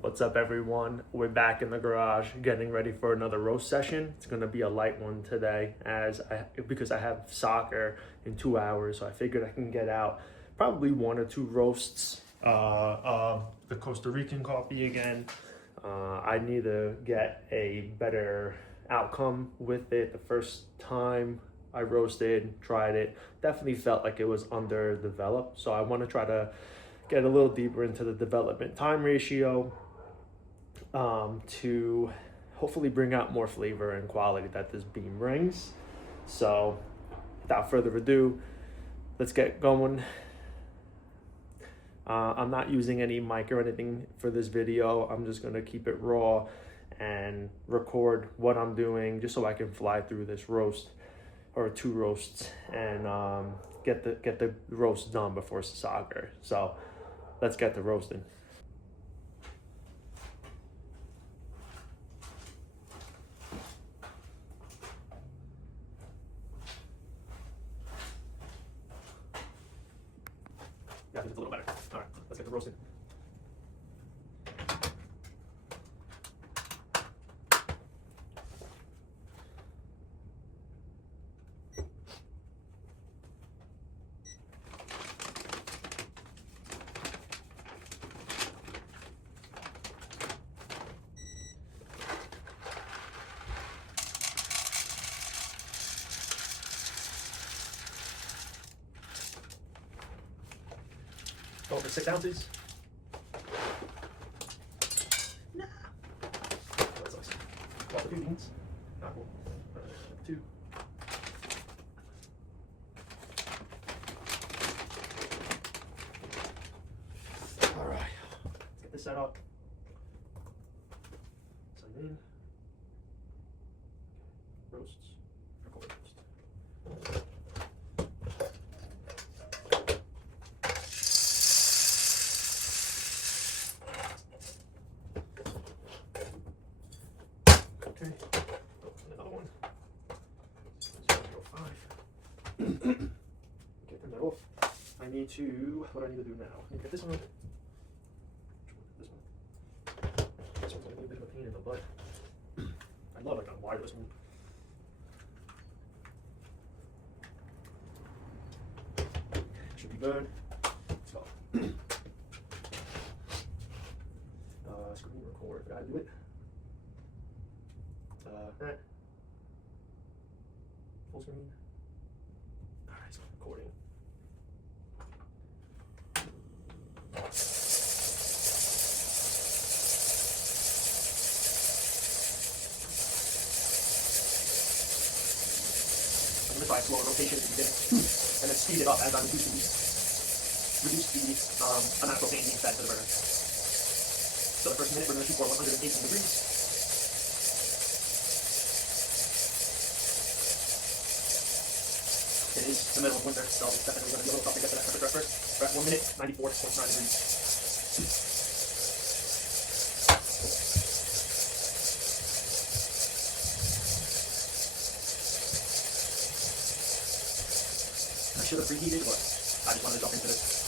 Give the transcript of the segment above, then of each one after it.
What's up, everyone? We're back in the garage getting ready for another roast session. It's gonna be a light one today because I have soccer in 2 hours, so I figured I can get out probably 1 or 2 roasts. The Costa Rican coffee again. I need to get a better outcome with it. The first time I roasted, tried it, definitely felt like it was underdeveloped. So I want to try to get a little deeper into the development time ratio to hopefully bring out more flavor and quality that this bean brings. So without further ado, let's get going. I'm not using any mic or anything for this video. I'm just gonna keep it raw and record what I'm doing just so I can fly through this roast or 2 roasts and get the roast done before soccer. So let's get to roasting. Yeah, it's a little better. All right, let's get to roasting. Go for 6 ounces. Nah. That sucks. Got the 2 beans. Not cool. 2. All right. Let's get this set up. Sign in. Roasts. Record roast. Okay, another one. 0.05. Okay, turn that off. I need to, what do I need to do now? I need to get this one. This one. This one's gonna be a bit of a pain in the butt. I love like a wireless one. Should be good. Let's go. Screen record. Did I do it? Full screen. Alright, so recording. I'm going to try a slower rotation at the beginning and then speed it up as I reduce the amount of propane being fed to the burner. So the first minute we're going to shoot for 118 degrees. It is the middle of winter, so it's definitely going to be a little tough to get to that temperature first. We're at 1 minute, 94.9 degrees. I should have preheated, but I just wanted to jump into this.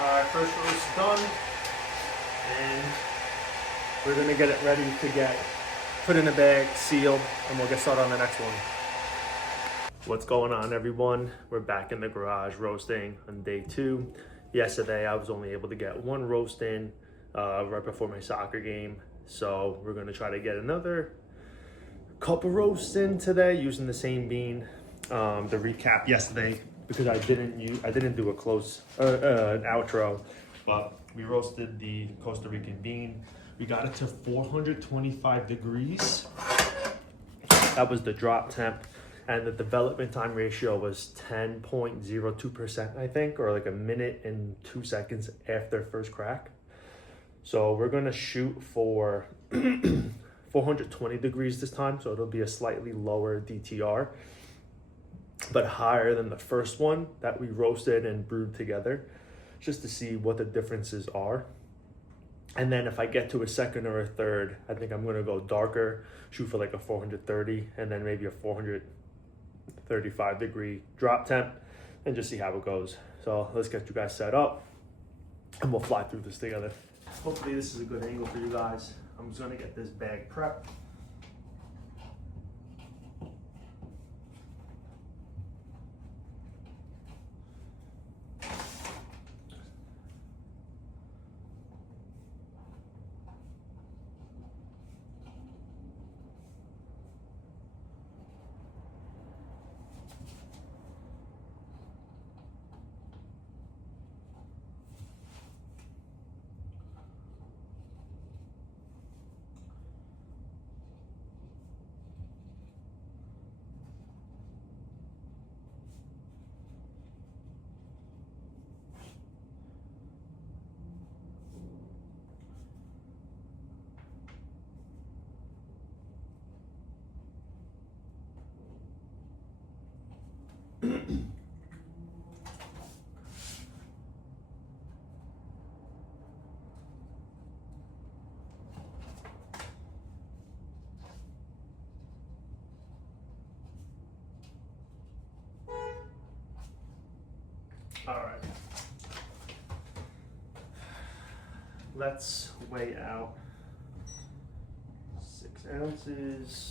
Alright, first roast done, and we're gonna get it ready to get put in a bag, sealed, and we'll get started on the next one. What's going on, everyone? We're back in the garage roasting on day 2. Yesterday I was only able to get one roast in right before my soccer game, so we're gonna try to get another couple roasts in today using the same bean. The recap yesterday, because I didn't do a close an outro, but we roasted the Costa Rican bean. We got it to 425 degrees. That was the drop temp, and the development time ratio was 10.02%, I think, or like a minute and 2 seconds after first crack. So we're gonna shoot for 420 degrees this time, so it'll be a slightly lower DTR, but higher than the first one that we roasted and brewed together, just to see what the differences are. And then if I get to a second or a third, I think I'm gonna go darker, shoot for like a 430, and then maybe a 435 degree drop temp, and just see how it goes. So let's get you guys set up, and we'll fly through this together. Hopefully this is a good angle for you guys. I'm just gonna get this bag prepped. All right. Let's weigh out 6 ounces.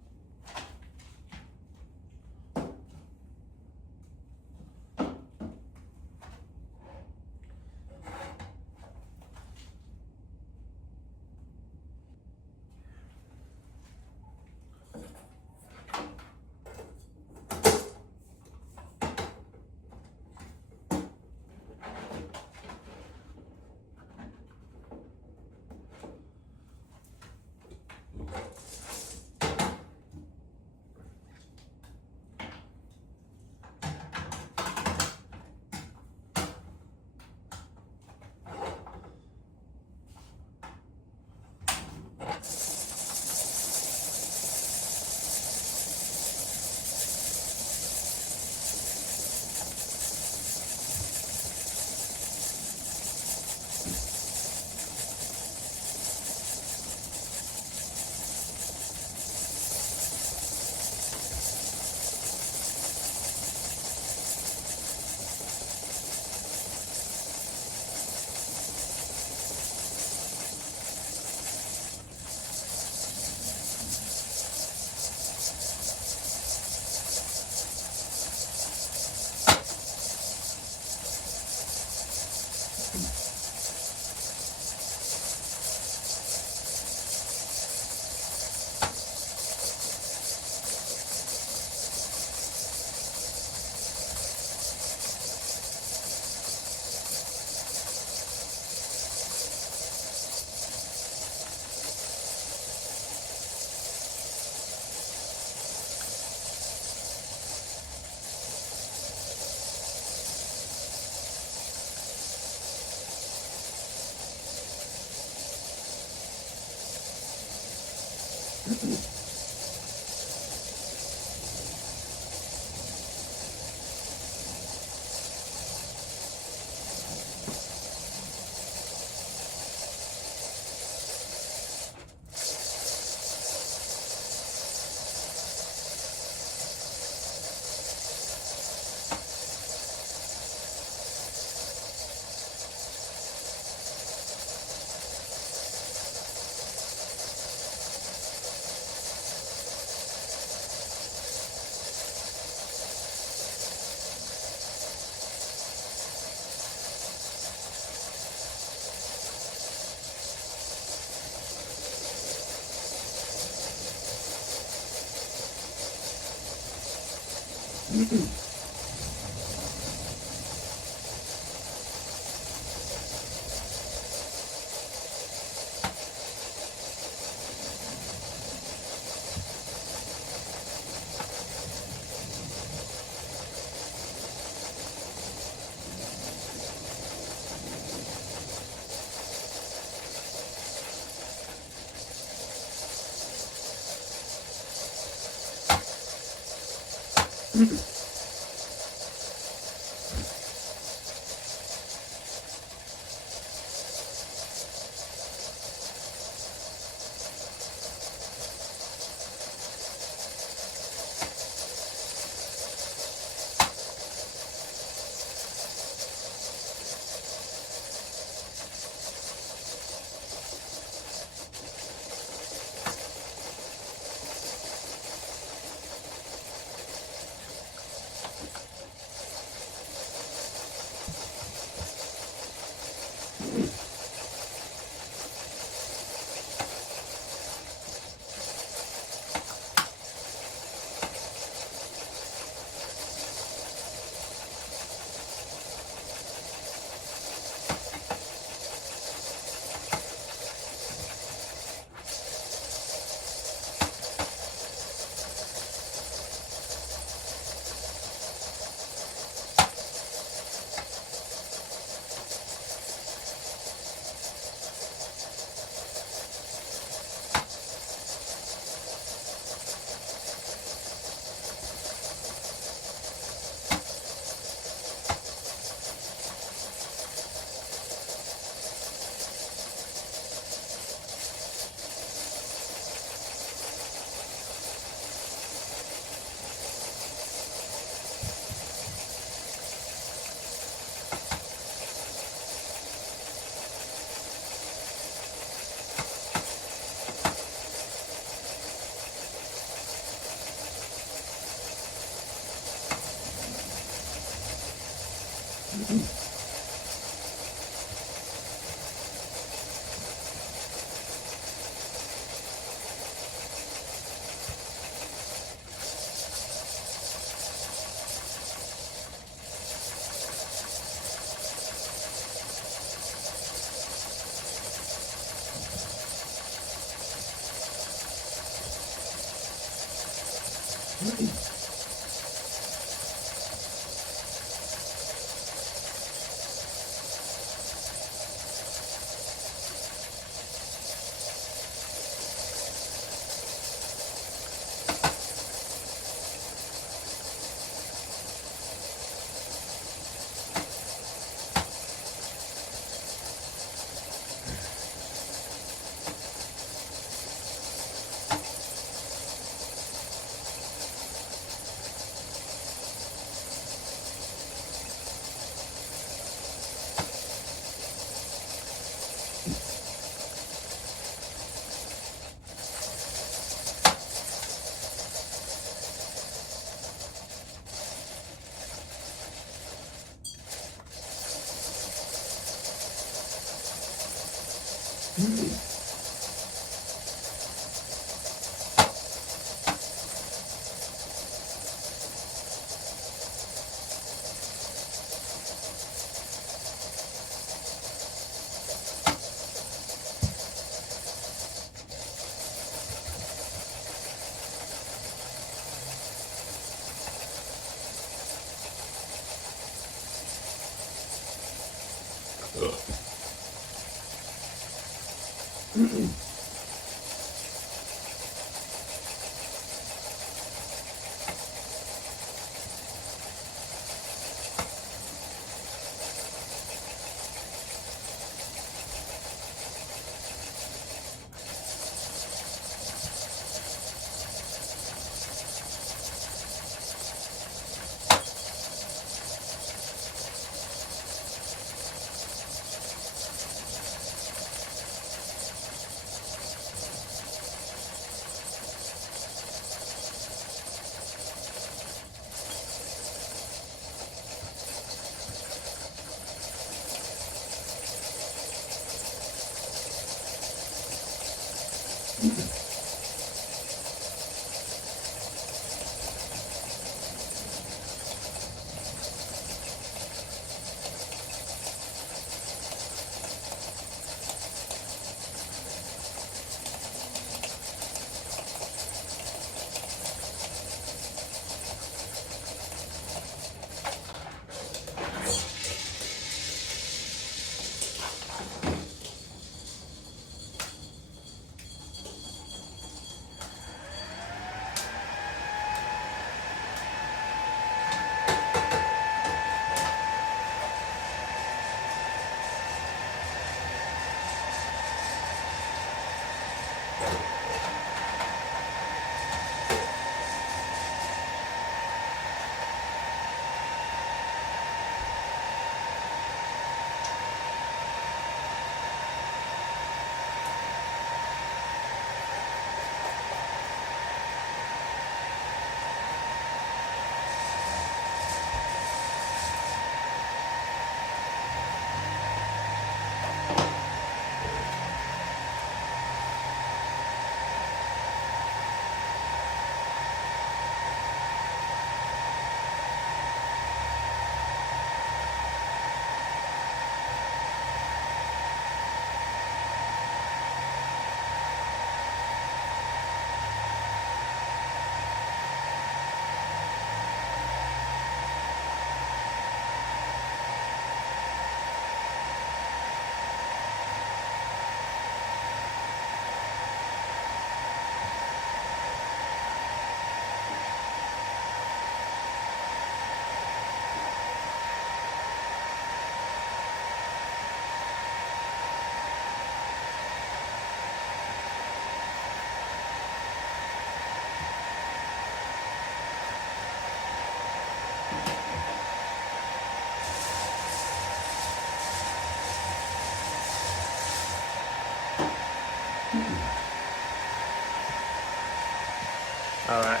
All right.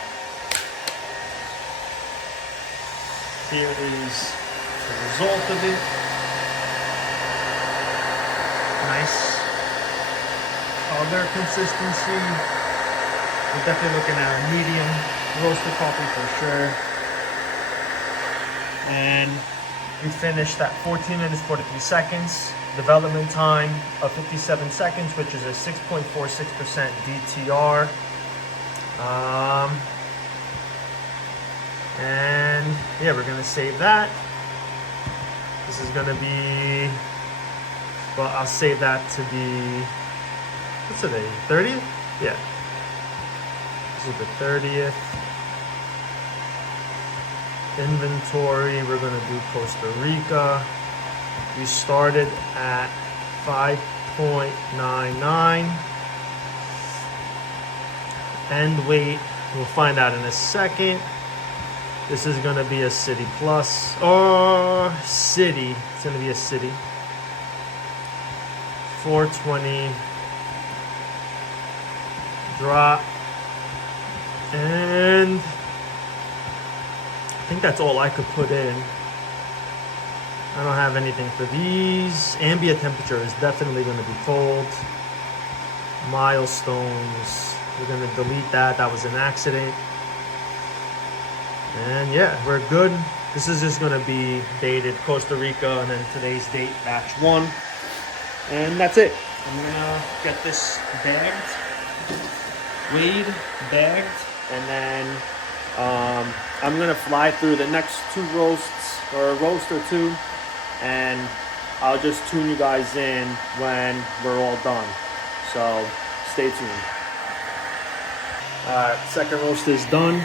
Here is the result of it. Nice color consistency. We're definitely looking at a medium roasted coffee for sure. And we finished at 14 minutes 43 seconds. Development time of 57 seconds, which is a 6.46% DTR. And yeah, we're gonna save that. This is gonna be, well, I'll save that to be, what's today, 30th? Yeah, this is the 30th. Inventory, we're gonna do Costa Rica. We started at 5.99. End weight, we'll find out in a second. This is gonna be a city plus, or city, it's gonna be a city. 420 drop, and I think that's all I could put in. I don't have anything for these. Ambient temperature is definitely gonna be cold. Milestones, we're gonna delete that, that was an accident. And yeah, we're good. This is just gonna be dated Costa Rica, and then today's date, batch 1. And that's it. I'm gonna get this bagged, weighed, bagged, and then I'm gonna fly through the next 2 roasts, or a roast or 2, and I'll just tune you guys in when we're all done. So stay tuned. Alright, second roast is done.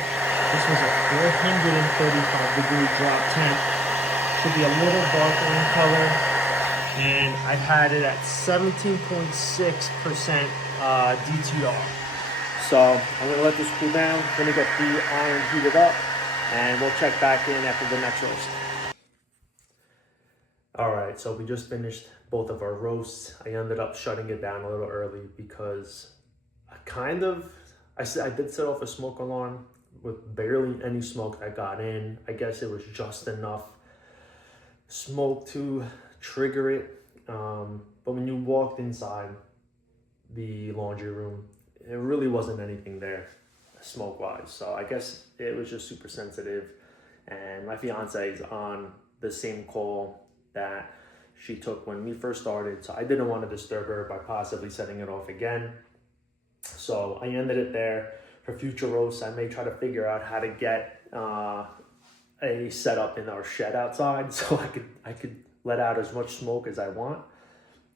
This was a 435 degree drop temp. Should be a little darker in color. And I had it at 17.6% DTR. So I'm gonna let this cool down. Gonna get the iron heated up, and we'll check back in after the next roast. All right, so we just finished both of our roasts. I ended up shutting it down a little early because I did set off a smoke alarm with barely any smoke that got in. I guess it was just enough smoke to trigger it. But when you walked inside the laundry room, it really wasn't anything there smoke wise. So I guess it was just super sensitive. And my fiance is on the same call that she took when we first started. So I didn't want to disturb her by possibly setting it off again. So I ended it there. For future roasts, I may try to figure out how to get a setup in our shed outside, so I could let out as much smoke as I want.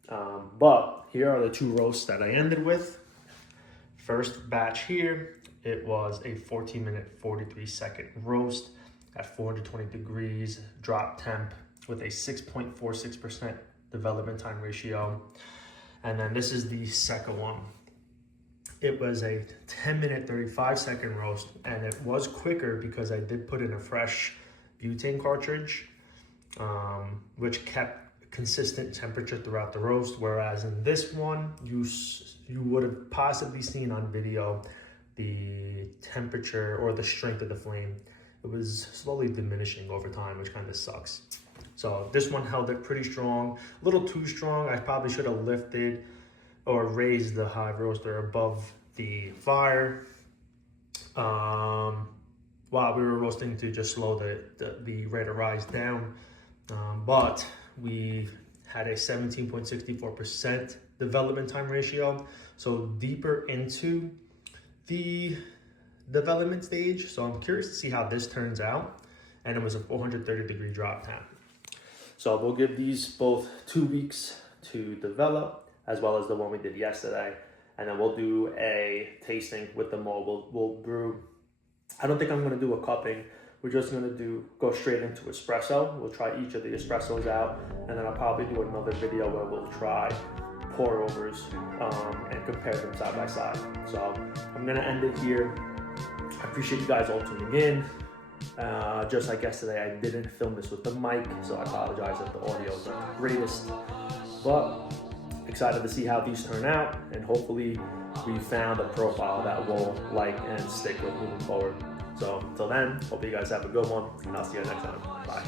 But here are the 2 roasts that I ended with. First batch here, it was a 14-minute, 43-second roast at 420 degrees drop temp with a 6.46% development time ratio. And then this is the second one. It was a 10-minute, 35-second roast, and it was quicker because I did put in a fresh butane cartridge, which kept consistent temperature throughout the roast, whereas in this one, you would have possibly seen on video the temperature or the strength of the flame. It was slowly diminishing over time, which kind of sucks. So this one held it pretty strong, a little too strong. I probably should have lifted or raised the Hive Roaster above the fire while we were roasting to just slow the rate of rise down. But we had a 17.64% development time ratio, so deeper into the development stage. So I'm curious to see how this turns out. And it was a 430 degree drop temp. So we'll give these both 2 weeks to develop, as well as the one we did yesterday. And then we'll do a tasting with the mold. We'll brew. I don't think I'm gonna do a cupping. We're just gonna go straight into espresso. We'll try each of the espressos out, and then I'll probably do another video where we'll try pour overs and compare them side by side. So I'm gonna end it here. I appreciate you guys all tuning in. Just like yesterday, I didn't film this with the mic, so I apologize if the audio is not the greatest. But excited to see how these turn out, and hopefully we found a profile that we'll like and stick with moving forward. So until then, hope you guys have a good one, and I'll see you next time. Bye.